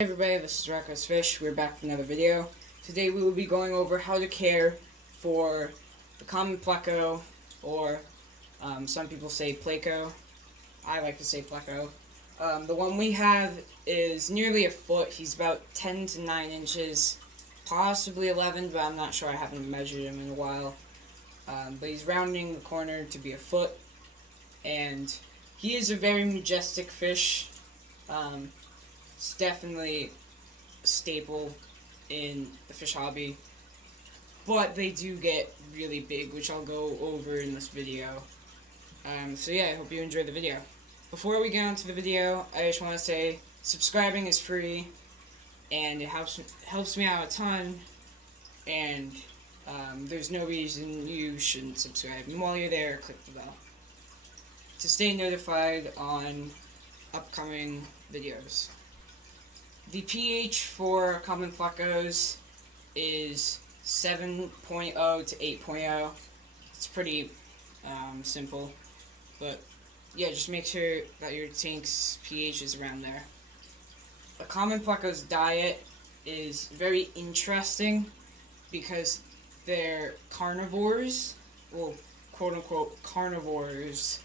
Hey everybody, this is Rocco's Fish. We're back with another video. Today we will be going over how to care for the common pleco, or some people say pleco. I like to say pleco. The one we have is nearly a foot. He's about 10 to 9 inches, possibly 11, but I'm not sure. I haven't measured him in a while. But he's rounding the corner to be a foot, and he is a very majestic fish. It's definitely a staple in the fish hobby, but they do get really big, which I'll go over in this video. So yeah, I hope you enjoy the video. Before we get on to the video, I just want to say subscribing is free, and it helps me out a ton, and there's no reason you shouldn't subscribe. And while you're there, click the bell to stay notified on upcoming videos. The pH for common plecos is 7.0 to 8.0. It's pretty simple, but yeah, just make sure that your tank's pH is around there. A common pleco's diet is very interesting because they're carnivores, well, quote-unquote carnivores,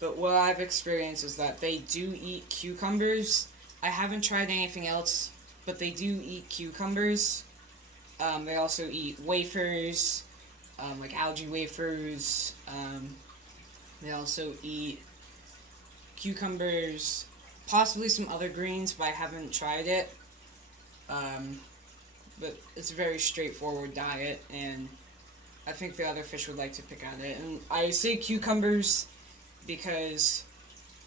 but what I've experienced is that they do eat cucumbers. I haven't tried anything else, but they do eat cucumbers. They also eat wafers, like algae wafers. They also eat cucumbers, possibly some other greens, but I haven't tried it. But it's a very straightforward diet, and I think the other fish would like to pick at it. And I say cucumbers because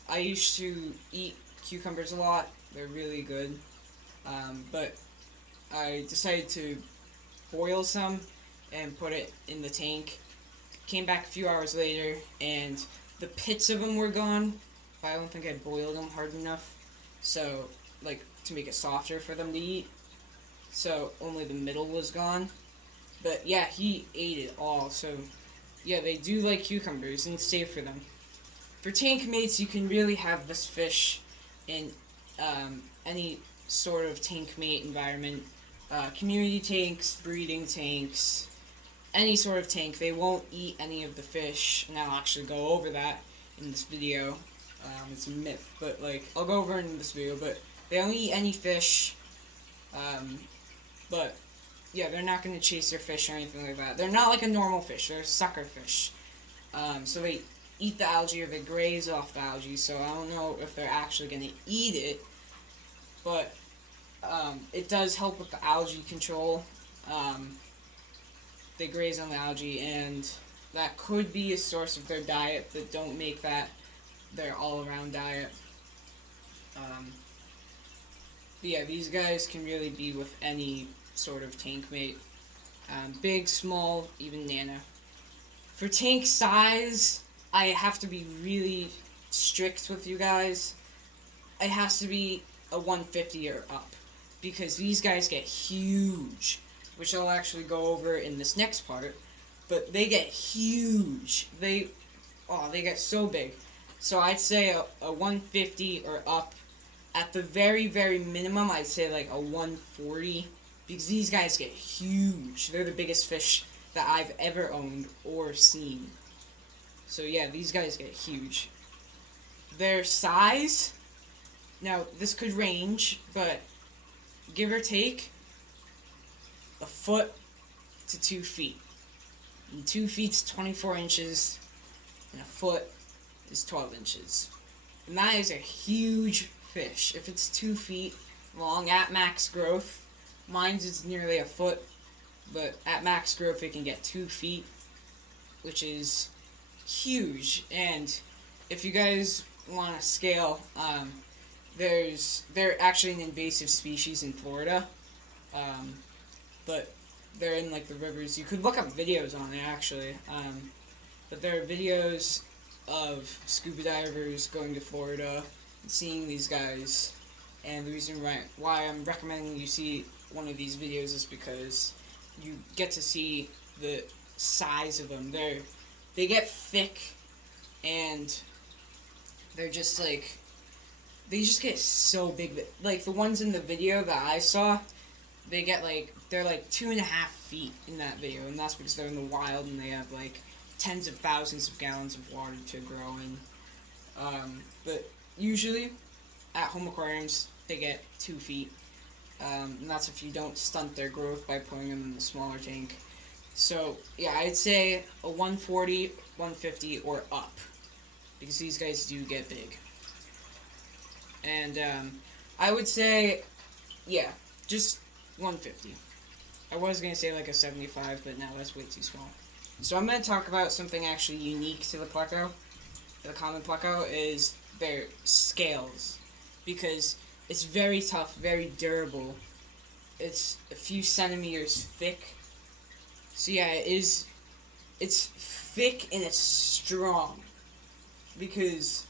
I used to eat cucumbers a lot. They're really good, but I decided to boil some and put it in the tank. Came back a few hours later, and the pits of them were gone, but I don't think I boiled them hard enough, so, like, to make it softer for them to eat, so only the middle was gone. But yeah, he ate it all, so yeah, they do like cucumbers, and it's safe for them. For tank mates, you can really have this fish in any sort of tank mate environment, community tanks, breeding tanks, any sort of tank. They won't eat any of the fish, and I'll actually go over that in this video. It's a myth, but like, I'll go over it in this video, but they don't eat any fish, but yeah, they're not going to chase their fish or anything like that. They're not like a normal fish, they're a sucker fish. So they eat the algae, or they graze off the algae, so I don't know if they're actually going to eat it, but it does help with the algae control. They graze on the algae, and that could be a source of their diet, but don't make that their all-around diet. But yeah, these guys can really be with any sort of tank mate. Big, small, even nano. For tank size, I have to be really strict with you guys. It has to be a 150 or up, because these guys get huge, which I'll actually go over in this next part. But they get huge. They get so big. So I'd say a 150 or up. At the very, very minimum, I'd say like a 140, because these guys get huge. They're the biggest fish that I've ever owned or seen. So yeah, these guys get huge. Their size, now this could range, but give or take a foot to 2 feet. And 2 feet's 24 inches, and a foot is 12 inches. And that is a huge fish. If it's 2 feet long at max growth, mine's is nearly a foot, but at max growth it can get 2 feet, which is huge. And if you guys want to scale, they're actually an invasive species in Florida, but they're in like the rivers. You could look up videos on it actually, but there are videos of scuba divers going to Florida and seeing these guys, and the reason why I'm recommending you see one of these videos is because you get to see the size of them. They get thick, and they're just like they just get so big. Like the ones in the video that I saw, they're like 2.5 feet in that video, and that's because they're in the wild and they have like tens of thousands of gallons of water to grow in. But usually, at home aquariums, they get 2 feet, and that's if you don't stunt their growth by putting them in the smaller tank. So yeah, I'd say a 140, 150, or up, because these guys do get big. And I would say, yeah, just 150. I was going to say like a 75, but no, that's way too small. So I'm going to talk about something actually unique to the pleco, the common pleco, is their scales. Because it's very tough, very durable. It's a few centimeters thick. So yeah, it's thick and it's strong. Because,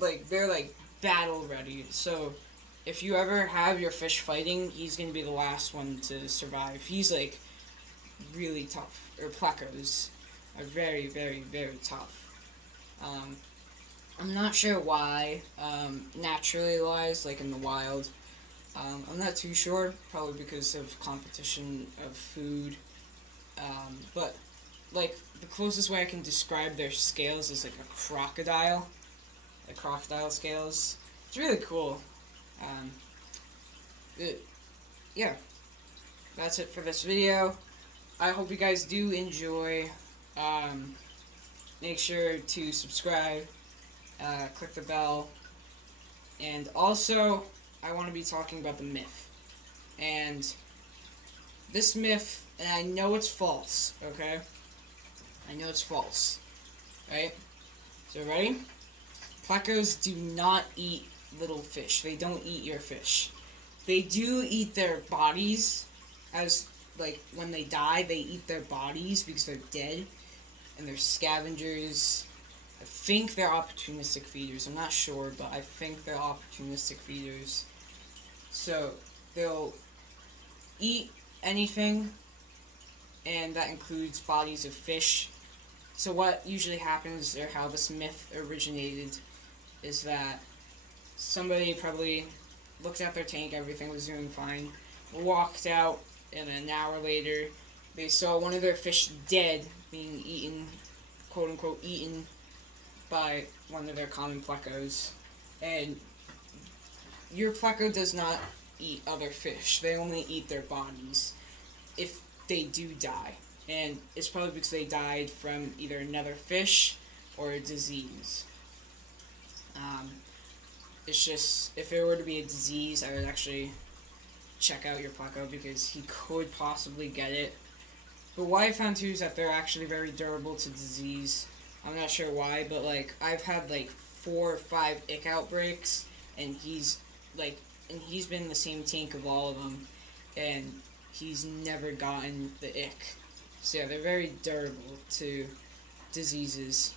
like, they're like battle ready. So if you ever have your fish fighting, he's going to be the last one to survive. He's like really tough. Or plecos are very, very, very tough. I'm not sure why, naturally wise, like in the wild. I'm not too sure, probably because of competition of food. But like the closest way I can describe their scales is like a crocodile. Like crocodile scales. It's really cool. Yeah, that's it for this video. I hope you guys do enjoy. Make sure to subscribe, click the bell, and also I want to be talking about the myth. And this myth, and I know it's false, okay? I know it's false, right? So ready? Plecos do not eat little fish. They don't eat your fish. They do eat their bodies, as like when they die, they eat their bodies because they're dead, and they're scavengers. I think they're opportunistic feeders. I'm not sure, but I think they're opportunistic feeders. So they'll eat anything, and that includes bodies of fish. So what usually happens, or how this myth originated, is that somebody probably looked at their tank, everything was doing fine, walked out, and an hour later, they saw one of their fish dead, being eaten, quote-unquote, eaten by one of their common plecos. And your pleco does not eat other fish. They only eat their bodies if they do die. And it's probably because they died from either another fish or a disease. It's just, if it were to be a disease, I would actually check out your pleco because he could possibly get it. But what I found too is that they're actually very durable to disease. I'm not sure why, but like I've had like 4 or 5 ick outbreaks, and he's been in the same tank of all of them, and he's never gotten the ick. So yeah, they're very durable to diseases.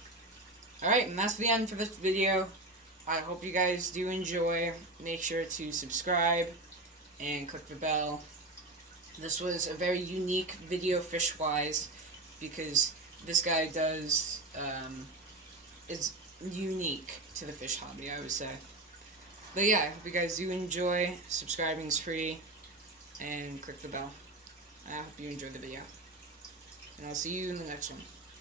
Alright, and that's the end for this video. I hope you guys do enjoy. Make sure to subscribe and click the bell. This was a very unique video fish-wise, because this guy does, is unique to the fish hobby, I would say. But yeah, I hope you guys do enjoy. Subscribing is free, and click the bell. I hope you enjoyed the video. And I'll see you in the next one.